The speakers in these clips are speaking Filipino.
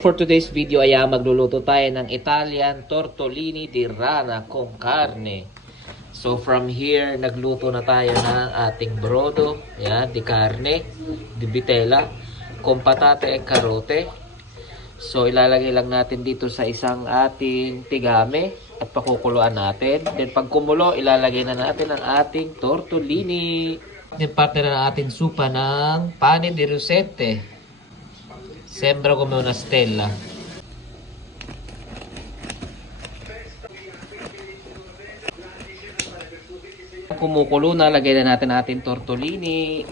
For today's video ay magluluto tayo ng Italian tortellini di rana con carne. So from here, nagluto na tayo ng ating brodo, yan, di carne, di vitella, con patate e carote. So ilalagay lang natin dito sa isang ating tigame at pakukuluan natin. Then pag kumulo, ilalagay na natin ang ating tortellini. Then parte na ng ating supa ng pane di rosette. Sembra come una stella. Kumukulo na, lagay na natin ating tortellini.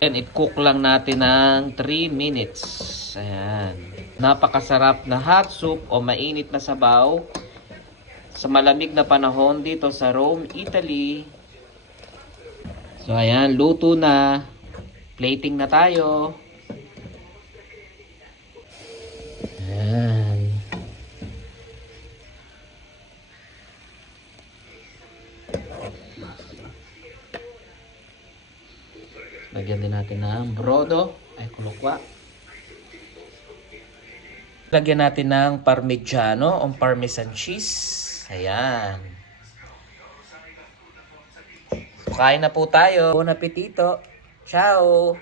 And i-cook lang natin ng 3 minutes. Ayan. Napakasarap na hot soup o mainit na sabaw sa malamig na panahon dito sa Rome, Italy. So ayan, luto na. Plating na tayo. Ayan. Lagyan din natin ng brodo. Ay, kulukwa. Lagyan natin ng parmigiano o parmesan cheese. Ayan. Kain na po tayo. Buon appetito. Ciao!